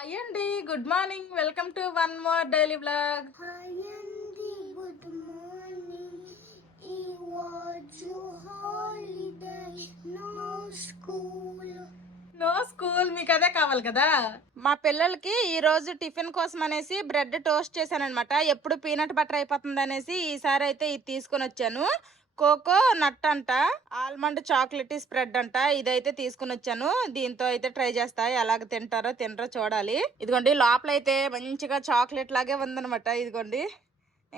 Hi అండి, good morning. Welcome to one more daily vlog. Hi అండి, good morning. ఈ రోజు holiday, no school. No school, మీకు అదే కావాలి కదా. మా పిల్లలకి ఈ రోజు టిఫిన్ కోసం అనేసి బ్రెడ్ టోస్ట్ చేశానమాట. ఎప్పుడు పీనట్ బటర్ అయిపోతుంది అనేసి ఈసారి అయితే ఇది తీసుకొని వచ్చాను. కోకో నట్ అంట, ఆల్మండ్ చాక్లెట్ స్ప్రెడ్ అంట. ఇదైతే తీసుకుని వచ్చాను. దీంతో అయితే ట్రై చేస్తా, ఎలాగ తినరో చూడాలి. ఇదిగోండి, లోపల అయితే మంచిగా చాక్లెట్ లాగే ఉందనమాట. ఇదిగోండి,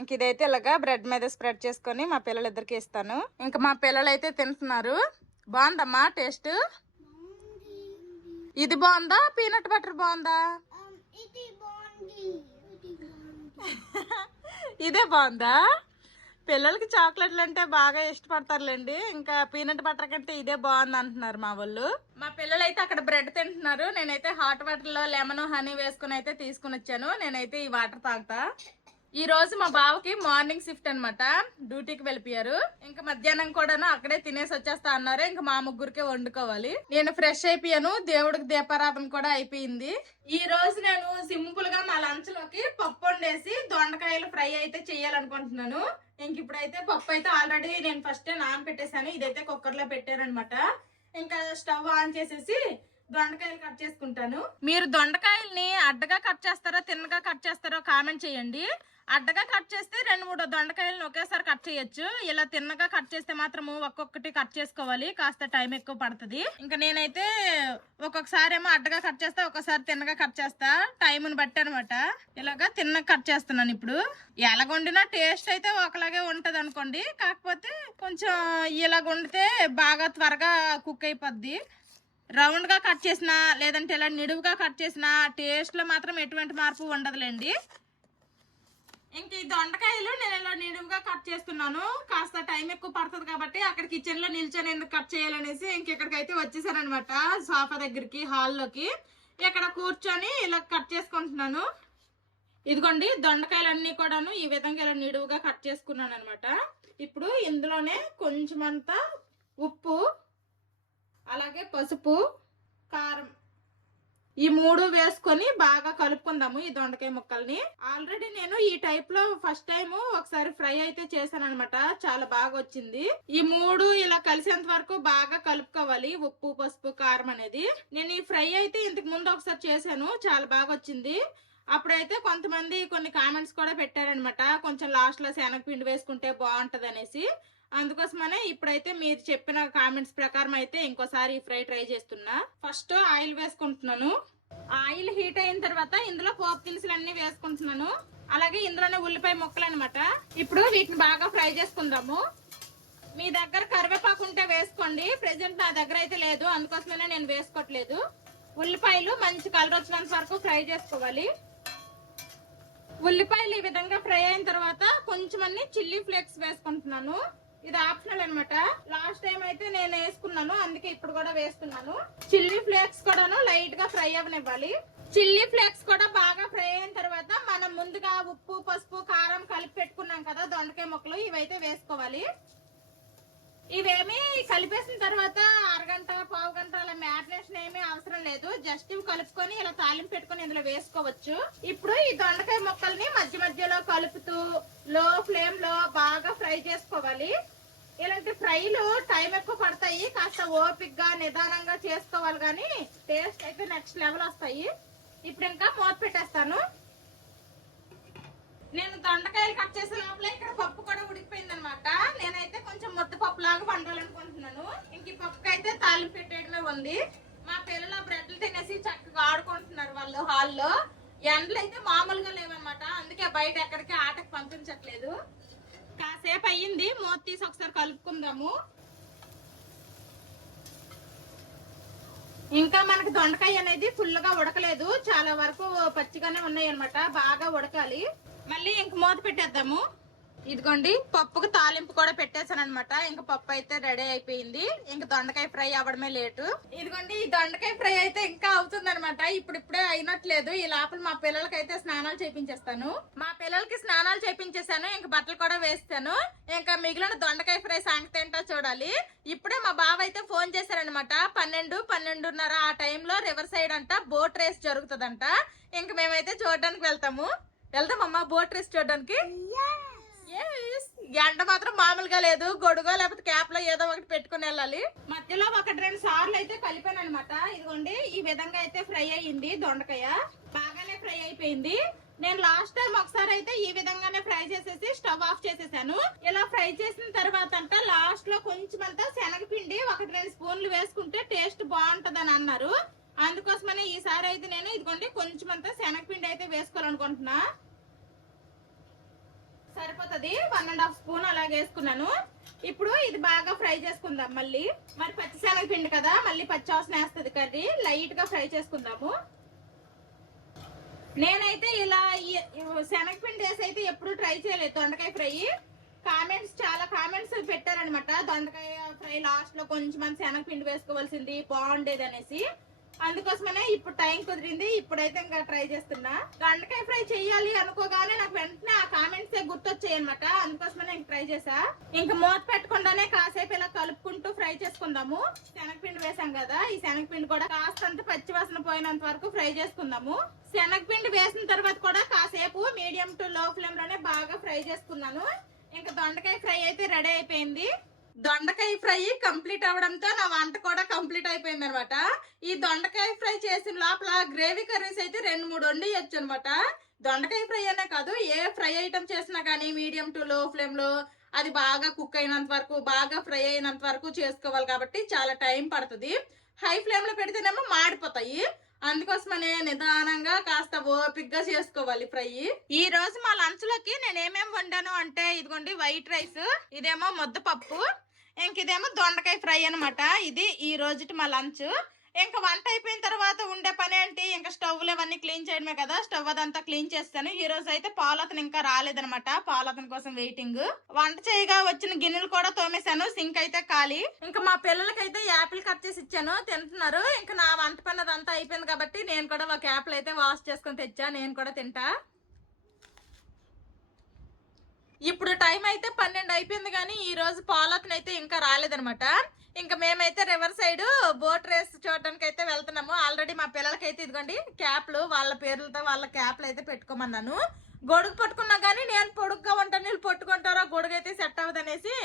ఇంక ఇదైతే ఇలాగా బ్రెడ్ మీద స్ప్రెడ్ చేసుకొని మా పిల్లలిద్దరికి ఇస్తాను. ఇంకా మా పిల్లలు అయితే తింటున్నారు. బాగుందమ్మా టేస్ట్? ఇది బాగుందా, పీనట్ బటర్ బాగుందా? ఇది బాగుంది. ఇదే బాగుందా? పిల్లలకి చాక్లెట్లు అంటే బాగా ఇష్టపడతారులేండి. ఇంకా పీనట్ బటర్ కంటే ఇదే బాగుంది అంటున్నారు మా వాళ్ళు. మా పిల్లలు అయితే అక్కడ బ్రెడ్ తింటున్నారు. నేనైతే హాట్ వాటర్ లో లెమన్ హనీ వేసుకుని అయితే తీసుకుని వచ్చాను. నేనైతే ఈ వాటర్ తాగుతా. ఈ రోజు మా బావకి మార్నింగ్ షిఫ్ట్ అనమాట, డ్యూటీకి వెళ్ళిపోయారు. ఇంకా మధ్యాహ్నం కూడాను అక్కడే తినేసి వచ్చేస్తా అన్నారు. ఇంకా మా ముగ్గురికే వండుకోవాలి. నేను ఫ్రెష్ అయిపోయాను, దేవుడికి దీపారాధన కూడా అయిపోయింది. ఈ రోజు నేను సింపుల్ గా మా లంచ్ లోకి పప్పు వండేసి దొండకాయలు ఫ్రై అయితే చెయ్యాలనుకుంటున్నాను. ఇంక ఇప్పుడైతే పప్పు అయితే ఆల్రెడీ నేను ఫస్ట్ నానబెట్టేసాను. ఇదైతే కుక్కర్ లో పెట్టారనమాట. ఇంకా స్టవ్ ఆన్ చేసేసి దొండకాయలు కట్ చేసుకుంటాను. మీరు దొండకాయల్ని అడ్డగా కట్ చేస్తారో తిన్నగా కట్ చేస్తారో కామెంట్ చేయండి. అడ్డగా కట్ చేస్తే 2-3 దొండకాయలను ఒకేసారి కట్ చేయొచ్చు. ఇలా తిన్నగా కట్ చేస్తే మాత్రము ఒక్కొక్కటి కట్ చేసుకోవాలి, కాస్త టైం ఎక్కువ పడుతుంది. ఇంకా నేనైతే ఒక్కొక్కసారి ఏమో అడ్డగా కట్ చేస్తా, ఒక్కొక్కసారి తిన్నగా కట్ చేస్తా, టైంని బట్టి అనమాట. ఇలాగా తిన్నగా కట్ చేస్తున్నాను. ఇప్పుడు ఎలాగొండినా టేస్ట్ అయితే ఒకలాగే ఉంటది అనుకోండి, కాకపోతే కొంచెం ఇలాగ వండితే బాగా త్వరగా కుక్ అయిపోద్ది. రౌండ్ గా కట్ చేసినా లేదంటే ఇలా నిడువుగా కట్ చేసినా టేస్ట్ లో మాత్రం ఎటువంటి మార్పు ఉండదులేండి. ఇంక ఈ దొండకాయలు నేను ఇలా నిడువుగా కట్ చేస్తున్నాను. కాస్త టైం ఎక్కువ పడుతుంది కాబట్టి అక్కడ కిచెన్ లో నిల్చొని ఎందుకు కట్ చేయాలనేసి ఇంకెక్కడికైతే వచ్చేసానమాట, సోఫా దగ్గరికి, హాల్లోకి. ఇక్కడ కూర్చొని ఇలా కట్ చేసుకుంటున్నాను. ఇదిగోండి, దొండకాయలన్నీ కూడాను ఈ విధంగా ఇలా నిడువుగా కట్ చేసుకున్నాను అనమాట. ఇప్పుడు ఇందులోనే కొంచెమంతా ఉప్పు, అలాగే పసుపు, కారం, ఈ 3 వేసుకొని బాగా కలుపుకుందాము ఈ దొండకాయ ముక్కల్ని. ఆల్రెడీ నేను ఈ టైప్ లో ఫస్ట్ టైం ఒకసారి ఫ్రై అయితే చేశాను అనమాట, చాలా బాగా వచ్చింది. ఈ 3 ఇలా కలిసేంత వరకు బాగా కలుపుకోవాలి, ఉప్పు పసుపు కారం అనేది. నేను ఈ ఫ్రై అయితే ఇంతకు ముందు ఒకసారి చేశాను, చాలా బాగా వచ్చింది. అప్పుడైతే కొంతమంది కొన్ని కామెంట్స్ కూడా పెట్టారనమాట, కొంచెం లాస్ట్ లో శనగపిండి వేసుకుంటే బాగుంటది అనేసి. అందుకోసమనే ఇప్పుడైతే మీరు చెప్పిన కామెంట్స్ ప్రకారం అయితే ఇంకోసారి ఫ్రై ట్రై చేస్తున్నా. ఫస్ట్ ఆయిల్ వేసుకుంటున్నాను. ఆయిల్ హీట్ అయిన తర్వాత ఇందులో పోపు దినుసులు అన్ని వేసుకుంటున్నాను. అలాగే ఇందులోనే ఉల్లిపాయ ముక్కలు అనమాట. ఇప్పుడు వీటిని బాగా ఫ్రై చేసుకుందాము. మీ దగ్గర కరివేపాకు ఉంటే వేసుకోండి, ప్రెసెంట్ నా దగ్గర అయితే లేదు, అందుకోసమనే నేను వేసుకోవట్లేదు. ఉల్లిపాయలు మంచి కలర్ వచ్చినంత వరకు ఫ్రై చేసుకోవాలి. ఉల్లిపాయలు ఈ విధంగా ఫ్రై అయిన తర్వాత కొంచెం చిల్లీ ఫ్లేక్స్ వేసుకుంటున్నాను. ఇది ఆప్షనల్ అనమాట. లాస్ట్ టైం అయితే నేను వేసుకున్నాను, అందుకే ఇప్పుడు కూడా వేస్తున్నాను. చిల్లీ ఫ్లేక్స్ కూడాను లైట్ గా ఫ్రై అవనివ్వాలి. చిల్లీ ఫ్లేక్స్ కూడా బాగా ఫ్రై అయిన తర్వాత మనం ముందుగా ఉప్పు పసుపు కారం కలిపి పెట్టుకున్నాం కదా దొండకాయ ముక్కలు, ఇవైతే వేసుకోవాలి. ఇవేమి కలిపేసిన తర్వాత అరగంట పావు గంట అలా మ్యారినేషన్ ఏమీ అవసరం లేదు. జస్ట్ ఇవి కలుపుకొని ఇలా తాలింపు పెట్టుకుని ఇందులో వేసుకోవచ్చు. ఇప్పుడు ఈ దొండకాయ ముక్కల్ని మధ్య మధ్యలో కలుపుతూ లో ఫ్లేమ్ లో బాగా ఫ్రై చేసుకోవాలి. ఇలాంటి ఫ్రైలు టైం ఎక్కువ పడతాయి, కాస్త ఓపిక్ గా నిదానంగా చేసుకోవాలి, కానీ టేస్ట్ అయితే నెక్స్ట్ లెవెల్ వస్తాయి. ఇప్పుడు ఇంకా మూత పెట్టేస్తాను. నేను దొండకాయలు కట్ చేసే లోపల ఇక్కడ పప్పు కూడా ఉడికిపోయింది అనమాట. నేనైతే కొంచెం ముద్దపప్పు లాగా వండాలనుకుంటున్నాను. ఇంక ఈ పప్పుకి అయితే తాలింపు పెట్టేయడమే ఉంది. మా పిల్లలు బ్రెడ్లు తినేసి చక్కగా ఆడుకుంటున్నారు వాళ్ళు హాల్లో. ఎండలు అయితే మామూలుగా లేవన్నమాట, అందుకే బయట ఎక్కడికి ఆటకు పంపించట్లేదు. కాసేపు అయ్యింది, మూత తీసి ఒకసారి కలుపుకుందాము. ఇంకా మనకి దొండకాయ అనేది ఫుల్ గా ఉడకలేదు, చాలా వరకు పచ్చిగానే ఉన్నాయి అనమాట, బాగా ఉడకాలి. మళ్ళీ ఇంక మూత పెట్టేద్దాము. ఇదిగోండి పప్పుకు తాలింపు కూడా పెట్టేశాను అనమాట. ఇంకా పప్పు అయితే రెడీ అయిపోయింది. ఇంకా దొండకాయ ఫ్రై అవ్వడమే లేటు. ఇదిగోండి ఈ దొండకాయ ఫ్రై అయితే ఇంకా అవుతుంది అనమాట. ఇప్పుడిప్పుడే అయినట్లేదు. ఈ లోపల మా పిల్లలకి అయితే స్నానాలు చేపించేస్తాను. మా పిల్లలకి స్నానాలు చేపించేసాను. ఇంకా బట్టలు కూడా వేస్తాను. ఇంకా మిగిలిన దొండకాయ ఫ్రై సంగతి ఏంటో చూడాలి. ఇప్పుడే మా బావ అయితే ఫోన్ చేశారనమాట. 12:30 ఆ టైంలో రివర్ సైడ్ అంట బోట్ రేస్ జరుగుతుందంట. ఇంకా మేమైతే చూడడానికి వెళ్తామమ్మా బోట్ రేస్ చూడడానికి. ఎండ మాత్రం మామూలుగా లేదు. గొడుగో లేకపోతే క్యాప్ లో ఏదో ఒకటి పెట్టుకుని వెళ్ళాలి. మధ్యలో 1-2 సార్లు అయితే కలిపాను అనమాట. ఇదిగోండి ఈ విధంగా అయితే ఫ్రై అయ్యింది. దొండకాయ బాగానే ఫ్రై అయిపోయింది. నేను లాస్ట్ టైం ఒకసారి అయితే ఈ విధంగానే ఫ్రై చేసేసి స్టవ్ ఆఫ్ చేసేసాను. ఇలా ఫ్రై చేసిన తర్వాత అంట లాస్ట్ లో కొంచెం అంతా శనగపిండి 1-2 స్పూన్లు వేసుకుంటే టేస్ట్ బాగుంటదని అన్నారు. అందుకోసమని ఈసారి అయితే నేను ఇదిగోండి కొంచెం అంతా శనగపిండి అయితే వేసుకోవాలనుకుంటున్నా. సరిపోతుంది. 1.5 స్పూన్ అలాగే వేసుకున్నాను. ఇప్పుడు ఇది బాగా ఫ్రై చేసుకుందాం. మళ్ళీ మరి పచ్చిశనగ పిండి కదా, మళ్ళీ పచ్చివాసన వేస్తుంది కర్రీ. లైట్ గా ఫ్రై చేసుకుందాము. నేనైతే ఇలా శనగపిండి వేసి అయితే ఎప్పుడు ట్రై చేయలేదు దొండకాయ ఫ్రై. చాలా కామెంట్స్ పెట్టారనమాట. దొండకాయ ఫ్రై లాస్ట్ లో కొంచెం శనగపిండి వేసుకోవాల్సింది బాగుండేది అనేసి. అందుకోసమనే ఇప్పుడు టైం కుదిరింది. ఇప్పుడైతే ఇంకా ట్రై చేస్తున్నా. దొండకాయ ఫ్రై చెయ్యాలి అనుకోగానే నాకు వెంటనే ఆ కామెంట్స్ గుర్తొచ్చాయి అనమాట. అందుకోసమనే ఇంక ట్రై చేసా. ఇంకా మూత పెట్టకుండానే కాసేపు ఇలా కలుపుకుంటూ ఫ్రై చేసుకుందాము. శనగపిండి వేసాం కదా, ఈ శనగపిండి కూడా కాస్తంత పచ్చివాసన పోయినంత వరకు ఫ్రై చేసుకుందాము. శనగపిండి వేసిన తర్వాత కూడా కాసేపు మీడియం టు లో ఫ్లేమ్ లోనే బాగా ఫ్రై చేసుకున్నాను. ఇంకా దొండకాయ ఫ్రై అయితే రెడీ అయిపోయింది. దొండకాయ ఫ్రై కంప్లీట్ అవడంతో నా వంట కూడా కంప్లీట్ అయిపోయింది అనమాట. ఈ దొండకాయ ఫ్రై చేసిన లోపల గ్రేవీ కర్రీస్ అయితే 2-3 వండియచ్చు అనమాట. దొండకాయ ఫ్రై అనే కాదు, ఏ ఫ్రై ఐటమ్ చేసినా కానీ మీడియం టు లో ఫ్లేమ్ లో అది బాగా కుక్ అయినంత వరకు, బాగా ఫ్రై అయినంత వరకు చేసుకోవాలి. కాబట్టి చాలా టైం పడుతుంది. హై ఫ్లేమ్ లో పెడితేనేమో మాడిపోతాయి. అందుకోసమనే నిదానంగా కాస్త ఓపిగ్గా చేసుకోవాలి ఫ్రై. ఈ రోజు మా లంచ్ లోకి నేను ఏమేమి వండాను అంటే ఇదిగోండి వైట్ రైస్, ఇదేమో ముద్దపప్పు, ఇంకిదేమో దొండకాయ ఫ్రై అనమాట. ఇది ఈ రోజుటి మా లంచ్. ఇంకా వంట అయిపోయిన తర్వాత ఉండే పని ఏంటి, ఇంకా స్టవ్లు ఇవన్నీ క్లీన్ చేయడమే కదా. స్టవ్ అదంతా క్లీన్ చేస్తాను. ఈ రోజు అయితే పాలతను ఇంకా రాలేదనమాట. పాలతన కోసం వెయిటింగ్. వంట చేయగా వచ్చిన గిన్నెలు కూడా తోమేశాను. సింక్ అయితే ఖాళీ. ఇంకా మా పిల్లలకైతే యాపిల్ కట్ చేసి ఇచ్చాను, తింటున్నారు. ఇంకా నా వంట పని అదంతా అయిపోయింది కాబట్టి నేను కూడా ఒక యాపిల్ అయితే వాష్ చేసుకొని తెచ్చా. నేను కూడా తింటా. ఇప్పుడు టైం అయితే 12 అయిపోయింది కానీ ఈ రోజు పాలతను అయితే ఇంకా రాలేదనమాట. ఇంకా మేమైతే రివర్ సైడ్ బోట్ రేస్ చూడడానికి అయితే వెళ్తున్నాము. ఆల్రెడీ మా పిల్లలకైతే ఇదిగోండి క్యాప్లు, వాళ్ళ పేర్లతో వాళ్ళ క్యాప్లు అయితే పెట్టుకోమన్నాను. గొడుగు పట్టుకున్నా కానీ నేను పొడుగ్గా ఉంటాను, వీళ్ళు పట్టుకుంటారో గొడుగు అయితే సెట్ అవ్వదు అనేసి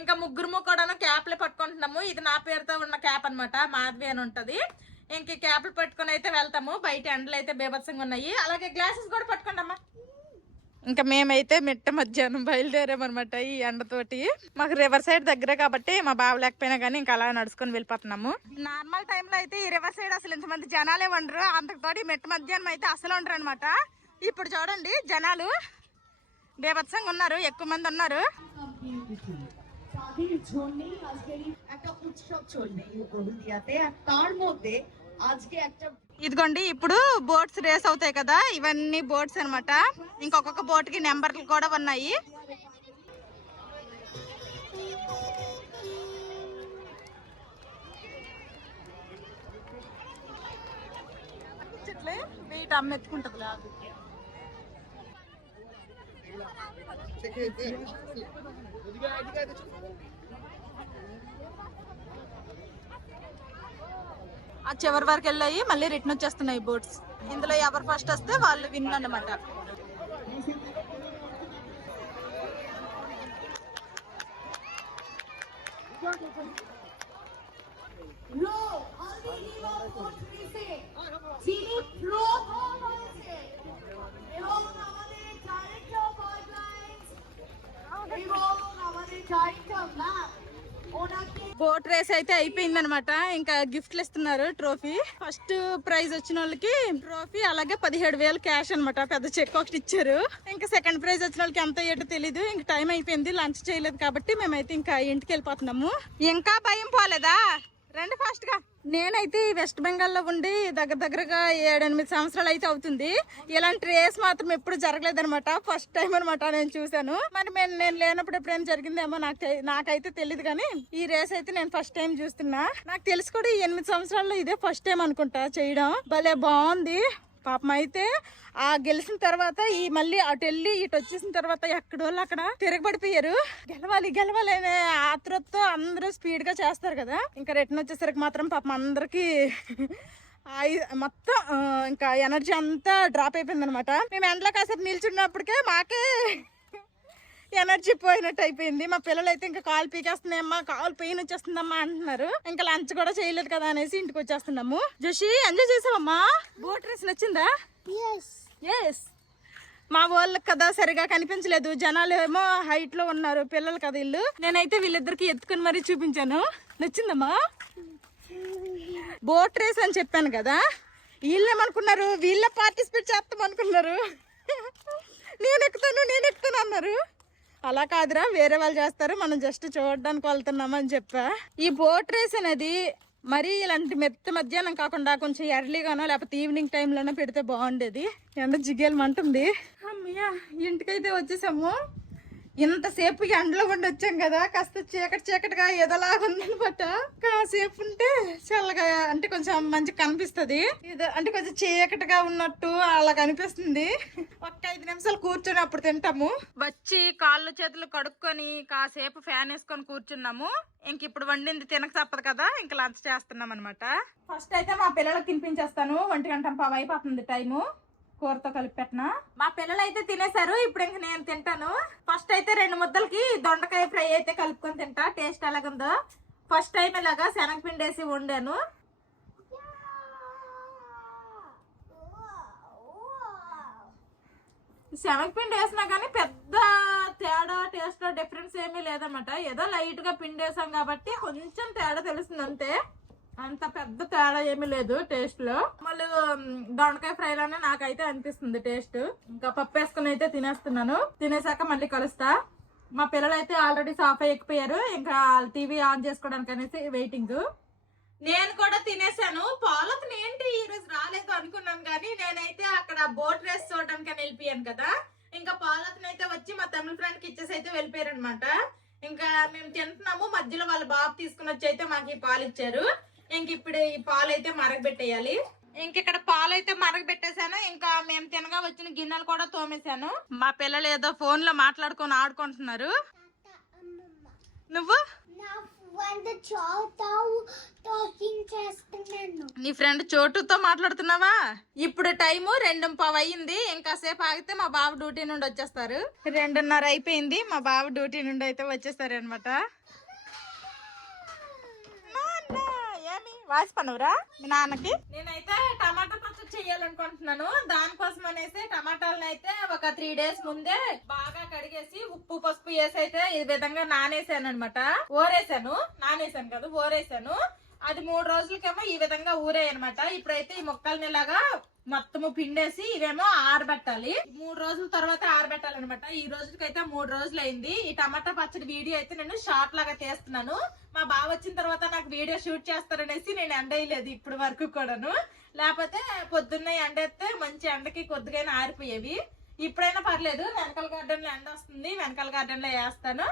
ఇంకా ముగ్గురు కూడా క్యాప్లు పట్టుకుంటున్నాము. ఇది నా పేరుతో ఉన్న క్యాప్ అనమాట, మాధవి అని ఉంటది. ఇంక క్యాప్లు పట్టుకుని అయితే వెళ్తాము. బయట ఎండలు అయితే బీభత్సంగా ఉన్నాయి. అలాగే గ్లాసెస్ కూడా పట్టుకోండమ్మా. ఇంకా మేమైతే మిట్ట మధ్యాహ్నం బయలుదేరామన్నమాట ఈ ఎండతోటి. మాకు రివర్ సైడ్ దగ్గరే కాబట్టి మా బావ లేకపోయినా కానీ ఇంకా అలా నడుచుకొని వెళ్ళిపోతున్నాము. నార్మల్ టైంలో అయితే ఈ రివర్ సైడ్ అసలు ఇంతమంది జనాలే ఉండరు. అంతకుతోటి మిట్ట మధ్యాహ్నం అయితే అసలు ఉండరు అనమాట. ఇప్పుడు చూడండి జనాలు బేభత్సంగా ఉన్నారు, ఎక్కువ మంది ఉన్నారు. ఇదిగోండి ఇప్పుడు బోట్స్ రేస్ అవుతాయి కదా, ఇవన్నీ బోట్స్ అనమాట. ఇంకొక బోట్ కి నెంబర్లు కూడా ఉన్నాయి. వెయిట్ అమ్మ ఎత్తుకుంటది లేదు. ఆ చివరి వరకు వెళ్ళాయి, మళ్ళీ రిటర్న్ వచ్చేస్తున్నాయి బోట్స్. ఇందులో ఎవరు ఫస్ట్ వస్తే వాళ్ళు విన్ అన్నమాట. బోట్ రేస్ అయితే అయిపోయింది అనమాట. ఇంకా గిఫ్ట్లు ఇస్తున్నారు, ట్రోఫీ. ఫస్ట్ ప్రైజ్ వచ్చిన వాళ్ళకి ట్రోఫీ, అలాగే 17,000 క్యాష్ అనమాట. పెద్ద చెక్ ఒకటి ఇచ్చారు. ఇంకా సెకండ్ ప్రైజ్ వచ్చిన వాళ్ళకి ఎంత అయ్యేటో తెలీదు. ఇంకా టైం అయిపోయింది, లంచ్ చేయలేదు కాబట్టి మేమైతే ఇంకా ఇంటికి వెళ్ళిపోతున్నాము. ఇంకా భయం పోలేదా? రండి ఫాస్ట్ గా. నేనైతే ఈ వెస్ట్ బెంగాల్లో ఉండి దగ్గరగా 7-8 సంవత్సరాలు అయితే అవుతుంది. ఇలాంటి రేస్ మాత్రం ఎప్పుడు జరగలేదనమాట. ఫస్ట్ టైం అనమాట నేను చూసాను. మరి నేను లేనప్పుడు ఎప్పుడైనా జరిగిందేమో నాకైతే తెలియదు, కానీ ఈ రేస్ అయితే నేను ఫస్ట్ టైం చూస్తున్నా. నాకు తెలిసి కూడా ఈ 8 సంవత్సరాల్లో ఇదే ఫస్ట్ టైం అనుకుంటా చేయడం. భలే బాగుంది. పాపం అయితే ఆ గెలిచిన తర్వాత ఈ మళ్ళీ అటు వెళ్ళి ఇటు వచ్చేసిన తర్వాత ఎక్కడోళ్ళు అక్కడ తిరగబడిపోయారు. గెలవాలి అనే ఆత్రతో అందరూ స్పీడ్ గా చేస్తారు కదా. ఇంకా రిటర్న్ వచ్చేసరికి మాత్రం పాపం అందరికి మొత్తం ఇంకా ఎనర్జీ అంతా డ్రాప్ అయిపోయింది అనమాట. మేము ఎండలో కాసేపు నిల్చున్నప్పటికే మాకే ఎనర్జీ పోయినట్టు అయిపోయింది. మా పిల్లలు అయితే ఇంకా కాలు పీకేస్తున్నాయమ్మా, కాలు పెయిన్ వచ్చేస్తుందమ్మా అంటున్నారు. ఇంకా లంచ్ కూడా చేయలేదు కదా అనేసి ఇంటికి వచ్చేస్తున్నాము. జోషి ఎంజాయ్ చేసావమ్మా? బోట్ రేస్ నచ్చిందా? ఎస్. మా వాళ్ళకి కదా సరిగా కనిపించలేదు, జనాలు ఏమో హైట్ లో ఉన్నారు, పిల్లలు కదా వీళ్ళు. నేనైతే వీళ్ళిద్దరికి ఎత్తుకుని మరీ చూపించాను. నచ్చిందమ్మా? బోట్ రేస్ అని చెప్పాను కదా, వీళ్ళేమనుకున్నారు, వీళ్ళే పార్టిసిపేట్ చేస్తాం అనుకున్నారు. నేను ఎక్కుతాను అన్నారు. అలా కాదురా, వేరే వాళ్ళు చేస్తారు, మనం జస్ట్ చూడడానికి వెళ్తున్నామని చెప్పా. ఈ బోట్ రేస్ అనేది మరీ ఇలాంటి మధ్యాహ్నం కాకుండా కొంచెం ఎర్లీగానో లేకపోతే ఈవినింగ్ టైంలోనో పెడితే బాగుండేది. ఎండ జిగేలమంటుంది. అమ్మయ్య, ఇంటికైతే వచ్చేసాము. ఇంతసేపు ఎండలో ఉండి వచ్చాం కదా, కాస్త చీకటిగా ఏదోలాగా ఉందనమాట. కాసేపు ఉంటే చల్లగా అంటే కొంచెం మంచిగా కనిపిస్తుంది. అంటే కొంచెం చీకటిగా ఉన్నట్టు అలా కనిపిస్తుంది. ఒక్క 5 నిమిషాలు కూర్చొని అప్పుడు తింటాము. వచ్చి కాళ్ళు చేతులు కడుక్కొని కాసేపు ఫ్యాన్ వేసుకొని కూర్చున్నాము. ఇంక ఇప్పుడు వండింది తినక తప్పదు కదా, ఇంక లంచ్ చేస్తున్నాం అనమాట. ఫస్ట్ అయితే మా పిల్లలకు తినిపించేస్తాను. 1:15 అయిపోతుంది టైము. కూరతో కలిపి పెట్టినా. మా పిల్లలు అయితే తినేశారు. ఇప్పుడు ఇంక నేను తింటాను. ఫస్ట్ అయితే 2 ముద్దలకి దొండకాయ ఫ్రై అయితే కలుపుకొని తింటా. టేస్ట్ ఎలాగుందో. ఫస్ట్ టైం ఇలాగా శనగపిండి వేసి వండాను. శనగపిండి వేసినా కానీ పెద్ద తేడా టేస్ట్ డిఫరెన్స్ ఏమీ లేదన్నమాట. ఏదో లైట్ గా పిండి వేసాం కాబట్టి కొంచెం తేడా తెలుస్తుంది అంతే. అంత పెద్ద తేడా ఏమీ లేదు టేస్ట్ లో. మళ్ళీ దొండకాయ ఫ్రై లోనే నాకైతే అనిపిస్తుంది టేస్ట్. ఇంకా పప్పు వేసుకుని అయితే తినేస్తున్నాను. తినేసాక మళ్ళీ కలుస్తా. మా పిల్లలు అయితే ఆల్రెడీ సాఫా ఎక్కిపోయారు. ఇంకా టీవీ ఆన్ చేసుకోవడానికి అనేసి వెయిటింగ్. నేను కూడా తినేసాను. పాలకుని ఏంటి ఈ రోజు రాలేదు అనుకున్నాను, కానీ నేనైతే అక్కడ బోట్ రేస్ చూడడానికి అని వెళ్ళిపోయాను కదా. ఇంకా పాలకుని అయితే వచ్చి మా తమిళ ఫ్రెండ్ కి ఇచ్చేసి అయితే వెళ్ళిపోయారు అనమాట. ఇంకా మేము తింటున్నాము. మధ్యలో వాళ్ళ బాబు తీసుకుని వచ్చి అయితే మాకు ఈ పాలు ఇచ్చారు. ఇంక ఇప్పుడు ఈ పాలు అయితే మరగబెట్టేయాలి. ఇంక ఇక్కడ పాలు అయితే మరగబెట్టేశాను. ఇంకా మేము తినగా వచ్చిన గిన్నెలు కూడా తోమేశాను. మా పిల్లలు ఏదో ఫోన్ లో మాట్లాడుకొని ఆడుకుంటున్నారు. నువ్వు నీ ఫ్రెండ్ చోటుతో మాట్లాడుతున్నావా? ఇప్పుడు టైము 2:15 అయింది. ఇంకాసేపు ఆగితే మా బాబు డ్యూటీ నుండి వచ్చేస్తారు. 2:30 అయిపోయింది. మా బాబు డ్యూటీ నుండి అయితే వచ్చేస్తారు అనమాట. వాసి పనురా మీ నాన్నకి. నేనైతే టమాటా పచ్చడి చెయ్యాలనుకుంటున్నాను. దానికోసం అనేసి టమాటాలను అయితే ఒక 3 days ముందే బాగా కడిగేసి ఉప్పు పసుపు వేసి అయితే ఈ విధంగా నానేసాను అనమాట. ఓరేసాను. అది 3 రోజులకేమో ఈ విధంగా ఊరాయి అనమాట. ఇప్పుడైతే ఈ ముక్కల్ని ఇలాగా మొత్తము పిండేసి ఇవేమో ఆరబెట్టాలి. 3 రోజుల తర్వాత ఆరబెట్టాలన్నమాట. ఈ రోజుకైతే 3 రోజులు అయింది. ఈ టమాటా పచ్చడి వీడియో అయితే నేను షార్ట్ లాగా తీస్తున్నాను. మా బావ వచ్చిన తర్వాత నాకు వీడియో షూట్ చేస్తారనేసి నేను ఎండేయలేదు ఇప్పుడు వరకు కూడాను. లేకపోతే పొద్దున్నే ఎండేస్తే మంచి ఎండకి కొద్దిగా ఆరిపోయేవి. ఇప్పుడైనా పర్లేదు. వెనకాల గార్డెన్ లో ఎండ వస్తుంది, వెనకాల గార్డెన్ లో వేస్తాను.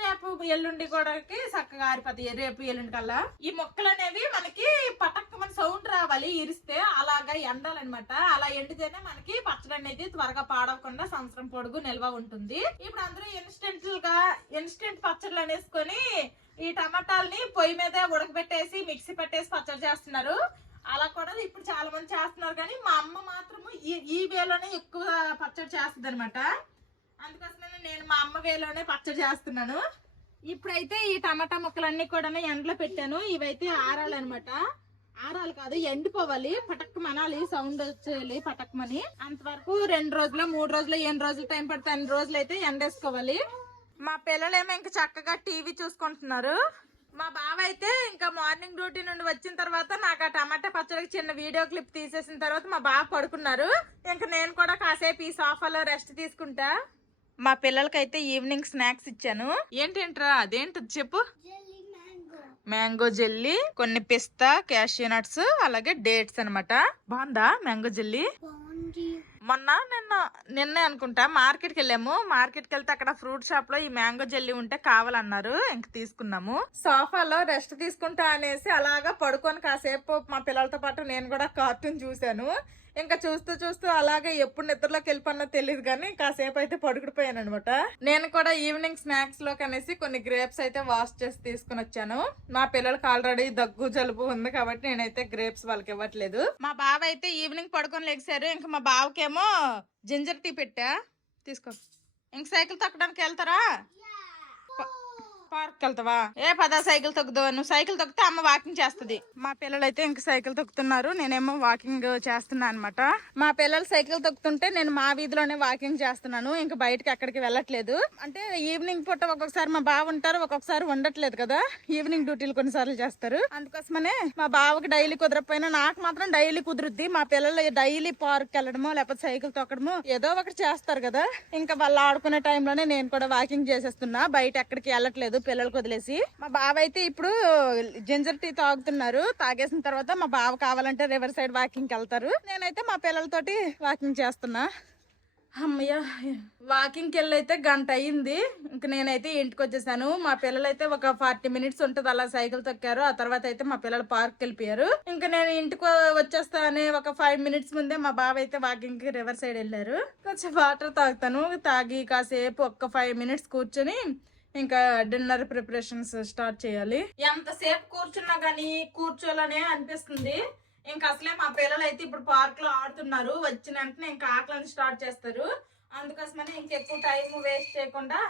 రేపు ఎల్లుండి కూడా చక్కగా ఆరిపోతాయి. రేపు ఎల్లుండి కల్లా ఈ మొక్కలు అనేవి మనకి పటక్కమని సౌండ్ రావాలి ఇరిస్తే, అలాగా ఎండాలన్నమాట. అలా ఎండితేనే మనకి పచ్చడి అనేది త్వరగా పాడవకుండా సంవత్సరం పొడుగు నిల్వ ఉంటుంది. ఇప్పుడు అందరూ ఇన్స్టెంట్ పచ్చళ్ళు అనేసుకొని ఈ టమాటాలని పొయ్యి మీద ఉడకబెట్టేసి మిక్సీ పెట్టేసి పచ్చడి చేస్తున్నారు. అలా కూడా ఇప్పుడు చాలా మంది చేస్తున్నారు, కానీ మా అమ్మ మాత్రము ఈ వేలోనే ఎక్కువ పచ్చడి చేస్తుంది అనమాట. అందుకోసమే నేను మా అమ్మ వేలోనే పచ్చడి చేస్తున్నాను. ఇప్పుడైతే ఈ టమాటా ముక్కలన్నీ కూడా ఎండలో పెట్టాను. ఇవైతే ఆరాలన్నమాట. ఆరాలు కాదు, ఎండిపోవాలి. పటక్ మనాలి, సౌండ్ వచ్చేయాలి పటక్మని. అంతవరకు 2 రోజులు 3 రోజులు ఎన్ని రోజులు టైం పడితే అన్ని రోజులు అయితే ఎండేసుకోవాలి. మా పిల్లలేమో ఇంకా చక్కగా టీవీ చూసుకుంటున్నారు. మా బావ అయితే ఇంకా మార్నింగ్ డ్యూటీ నుండి వచ్చిన తర్వాత నాకు ఆ టమాటా పచ్చడికి చిన్న వీడియో క్లిప్ తీసేసిన తర్వాత మా బావ పడుకున్నారు. ఇంకా నేను కూడా కాసేపు ఈ సోఫాలో రెస్ట్ తీసుకుంటా. మా పిల్లలకైతే ఈవినింగ్ స్నాక్స్ ఇచ్చాను. ఏంటేంట్రా అదేంటి చెప్పు. మ్యాంగో జెల్లీ, కొన్ని పిస్తా, క్యాషియూ నట్స్, అలాగే డేట్స్ అన్నమాట. బాగుందా మ్యాంగో జెల్లీ? బాగుంది. నిన్నే అనుకుంటా మార్కెట్కి వెళ్ళాము. మార్కెట్కి వెళ్తే అక్కడ ఫ్రూట్ షాప్ లో ఈ మ్యాంగో జెల్లీ ఉంటే కావాలన్నారు, ఇంక తీసుకున్నాము. సోఫాలో రెస్ట్ తీసుకుంటా అనేసి అలాగా పడుకొని కాసేపు మా పిల్లలతో పాటు నేను కూడా కార్టూన్ చూశాను. ఇంకా చూస్తూ చూస్తూ అలాగే ఎప్పుడు నిద్రలోకి వెళ్ళిపోయినా తెలియదు కానీ కాసేపు అయితే పడుకుడిపోయాను అనమాట. నేను కూడా ఈవినింగ్ స్నాక్స్ లో కనేసి కొన్ని గ్రేప్స్ అయితే వాష్ చేసి తీసుకుని వచ్చాను. మా పిల్లలకి ఆల్రెడీ దగ్గు జలుబు ఉంది కాబట్టి నేనైతే గ్రేప్స్ వాళ్ళకి ఇవ్వట్లేదు. మా బావ అయితే ఈవినింగ్ పడుకొని లెగిసారు. ఇంకా మా బావకేమో జింజర్ టీ పెట్టా, తీసుకో. ఇంక సైకిల్ తొక్కడానికి వెళ్తారా? పార్క్ వెళ్తావా? ఏ పదా సైకిల్ తొక్కుదావు. నువ్వు సైకిల్ తొక్కితే అమ్మ వాకింగ్ చేస్తుంది. మా పిల్లలు అయితే ఇంక సైకిల్ తొక్కుతున్నారు, నేనేమో వాకింగ్ చేస్తున్నా అనమాట. మా పిల్లలు సైకిల్ తొక్కుతుంటే నేను మా వీధిలోనే వాకింగ్ చేస్తున్నాను. ఇంక బయటకి ఎక్కడికి వెళ్ళట్లేదు. అంటే ఈవినింగ్ పూట ఒక్కొక్కసారి మా బావ ఉంటారు, ఒక్కొక్కసారి ఉండట్లేదు కదా. ఈవినింగ్ డ్యూటీలు కొన్నిసార్లు చేస్తారు. అందుకోసమనే మా బావకి డైలీ కుదరకపోయినా నాకు మాత్రం డైలీ కుదురుద్ది. మా పిల్లలు డైలీ పార్క్ వెళ్ళడమో లేకపోతే సైకిల్ తొక్కడమో ఏదో ఒకటి చేస్తారు కదా. ఇంకా వాళ్ళు ఆడుకునే టైంలోనే నేను కూడా వాకింగ్ చేసేస్తున్నా, బయట ఎక్కడికి వెళ్ళట్లేదు పిల్లలకు వదిలేసి. మా బావ అయితే ఇప్పుడు జింజర్ టీ తాగుతున్నారు. తాగేసిన తర్వాత మా బావ కావాలంటే రివర్ సైడ్ వాకింగ్ వెళ్తారు. నేనైతే మా పిల్లలతోటి వాకింగ్ చేస్తున్నా. అమ్మయ్య, వాకింగ్కి వెళ్ళి అయితే గంట అయ్యింది. ఇంక నేనైతే ఇంటికి వచ్చేసాను. మా పిల్లలు అయితే ఒక 40 మినిట్స్ ఉంటుంది అలా సైకిల్ తొక్కారు. ఆ తర్వాత అయితే మా పిల్లలు పార్క్ వెళ్ళిపోయారు. ఇంకా నేను ఇంటికి వచ్చేస్తా అని ఒక 5 మినిట్స్ ముందే మా బావ అయితే వాకింగ్ కి రివర్ సైడ్ వెళ్ళారు. కొంచెం వాటర్ తాగుతాను. తాగి కాసేపు ఒక్క 5 మినిట్స్ కూర్చొని ఇంకా డిన్నర్ ప్రిపరేషన్స్ స్టార్ట్ చేయాలి. ఎంతసేపు కూర్చున్నా గానీ కూర్చోవాలనే అనిపిస్తుంది. ఇంకా అసలే మా పిల్లలు అయితే ఇప్పుడు పార్క్ లో ఆడుతున్నారు. వచ్చిన వెంటనే ఇంకా ఆకలిని స్టార్ట్ చేస్తారు. అందుకోసమని ఇంకెక్కువ టైం వేస్ట్ చేయకుండా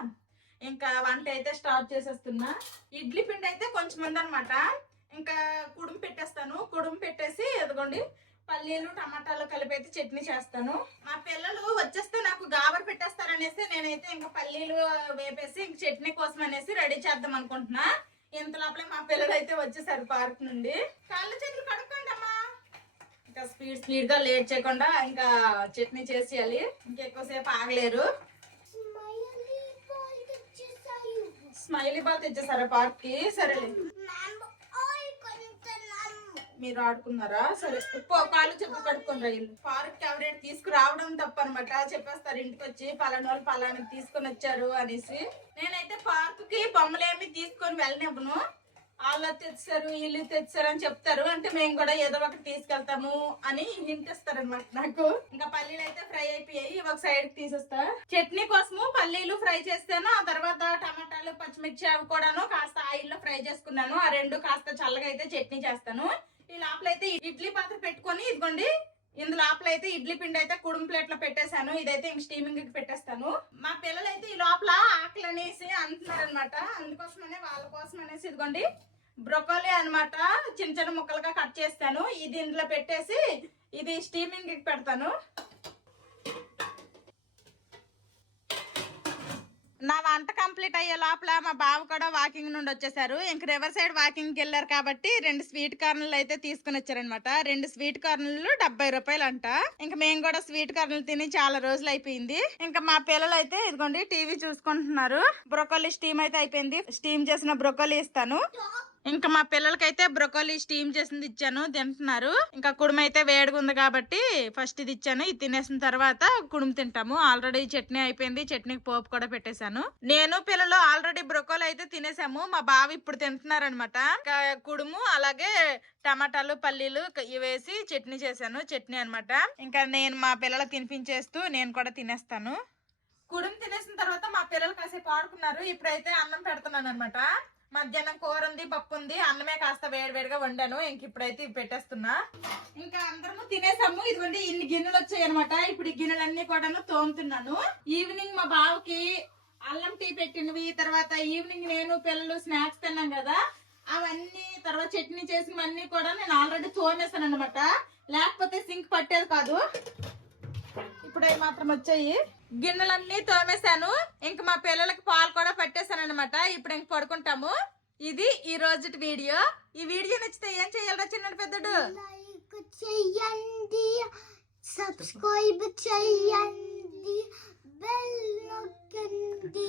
ఇంకా వంట అయితే స్టార్ట్ చేసేస్తున్నా. ఇడ్లీ పిండి అయితే కొంచెం ఉందనమాట. ఇంకా కుడుము పెట్టేస్తాను. కుడుము పెట్టేసి ఎదుగోండి పల్లీలు టమాటాలు కలిపి అయితే చట్నీ చేస్తాను. మా పిల్లలు వచ్చేస్తే నాకు గాబర్ పెట్టేస్తారనేసి నేనైతే ఇంకా పల్లీలు వేపేసి ఇంక చట్నీ కోసం అనేసి రెడీ చేద్దాం అనుకుంటున్నా. ఇంత లోపలే మా పిల్లలు అయితే వచ్చేసారు పార్క్ నుండి. కాళ్ళు చేతులు కడుక్కోండి అమ్మా. ఇంకా స్పీడ్ గా లేట్ చేయకుండా ఇంకా చట్నీ చేసేయాలి. ఇంకెక్కువసేపు ఆగలేరు. స్మైలీ బాల్ తెచ్చేసారా పార్క్ కి? సరేలే, మీరు ఆడుకున్నారా? సరే, కాళ్ళు చెప్పు కడుక్కొని రైలు. పార్క్ ఎవరైనా తీసుకురావడం తప్ప అనమాట. చెప్పేస్తారు ఇంటికి వచ్చి పలానా వాళ్ళు పలానా తీసుకొని వచ్చారు అనేసి. నేనైతే పార్క్ కి బొమ్మలేమి తీసుకొని వెళ్ళనివ్వను. వాళ్ళు తెచ్చారు వీళ్ళు తెచ్చారు అని చెప్తారు. అంటే మేము కూడా ఏదో ఒకటి తీసుకెళ్తాము అని హింట్ ఇస్తారు అనమాట నాకు. ఇంకా పల్లీలు అయితే ఫ్రై అయిపోయాయి, ఒక సైడ్ తీసేస్తా. చట్నీ కోసము పల్లీలు ఫ్రై చేస్తాను. ఆ తర్వాత టమాటాలు పచ్చిమిర్చి అవి కూడాను కాస్త ఆయిల్లో ఫ్రై చేసుకున్నాను. ఆ రెండు కాస్త చల్లగా అయితే చట్నీ చేస్తాను. ఈ లోపలైతే ఇడ్లీ పాత్ర పెట్టుకొని ఇదిగోండి ఇందులో లోపలైతే ఇడ్లీ పిండి అయితే కుడుము ప్లేట్ లో పెట్టేశాను. ఇదైతే ఇంక స్టీమింగ్ కి పెట్టేస్తాను. మా పిల్లలు అయితే ఈ లోపల ఆకలి అనేసి అంటున్నారు అనమాట. అందుకోసమనే వాళ్ళ కోసం అనేసి ఇదిగోండి బ్రొకోలీ అనమాట చిన్న చిన్న ముక్కలుగా కట్ చేస్తాను. ఇది ఇందులో పెట్టేసి ఇది స్టీమింగ్ కి పెడతాను. నా వంట కంప్లీట్ అయ్యే లోపల మా బావ కూడా వాకింగ్ నుండి వచ్చేసారు. ఇంక రివర్ సైడ్ వాకింగ్ వెళ్ళారు కాబట్టి 2 స్వీట్ కార్నర్లు అయితే తీసుకుని వచ్చారనమాట. 2 స్వీట్ కార్నర్లు 70 రూపాయలు అంట. ఇంకా మేము కూడా స్వీట్ కార్నర్లు తిని చాలా రోజులు అయిపోయింది. ఇంకా మా పిల్లలు అయితే ఇదిగోండి టీవీ చూసుకుంటున్నారు. బ్రొకోలీ స్టీమ్ అయితే అయిపోయింది. స్టీమ్ చేసిన బ్రొకోలీ ఇస్తాను. ఇంకా మా పిల్లలకైతే బ్రొకోలీ స్టీమ్ చేసింది ఇచ్చాను, తింటున్నారు. ఇంకా కుడుము అయితే వేడిగా ఉంది కాబట్టి ఫస్ట్ ఇది ఇచ్చాను. ఇది తినేసిన తర్వాత కుడుము తింటాము. ఆల్రెడీ చట్నీ అయిపోయింది, చట్నీకి పోపు కూడా పెట్టేశాను. నేను పిల్లలు ఆల్రెడీ బ్రొకోలీ అయితే తినేసాము. మా బావ ఇప్పుడు తింటున్నారనమాట. కుడుము అలాగే టమాటాలు పల్లీలు వేసి చట్నీ చేశాను. చట్నీ అనమాట. ఇంకా నేను మా పిల్లలకు తినిపించేస్తూ నేను కూడా తినేస్తాను. కుడుము తినేసిన తర్వాత మా పిల్లలు కాసేపు ఆడుకున్నారు. ఇప్పుడైతే అన్నం పెడుతున్నాను అనమాట. మధ్యాహ్నం కూర ఉంది, పప్పు ఉంది, అన్నమే కాస్త వేడివేడిగా వండాను. ఇంక ఇప్పుడైతే ఇవి పెట్టేస్తున్నా. ఇంకా అందరము తినేసాము. ఇదిగోండి ఇన్ని గిన్నెలు వచ్చాయి అనమాట. ఇప్పుడు ఈ గిన్నెలన్నీ కూడా తోముతున్నాను. ఈవినింగ్ మా బావకి అల్లం టీ పెట్టినవి, తర్వాత ఈవినింగ్ నేను పిల్లలు స్నాక్స్ తిన్నాం కదా అవన్నీ, తర్వాత చట్నీ చేసినవన్నీ కూడా నేను ఆల్రెడీ తోమేసాను అనమాట. లేకపోతే సింక్ పట్టేది కాదు. ఇప్పుడే మాత్రం వచ్చాయి. గిన్నెలన్నీ తోమేశాను. ఇంక మా పిల్లలకి పాలు కూడా పట్టేశాను అనమాట. ఇప్పుడు ఇంక పడుకుంటాము. ఇది ఈ రోజు వీడియో. ఈ వీడియో నచ్చితే ఏం చేయాలరా చిన్న పెద్దడు? లైక్ చేయండి, సబ్స్క్రైబ్ చేయండి, బెల్ నొక్కండి.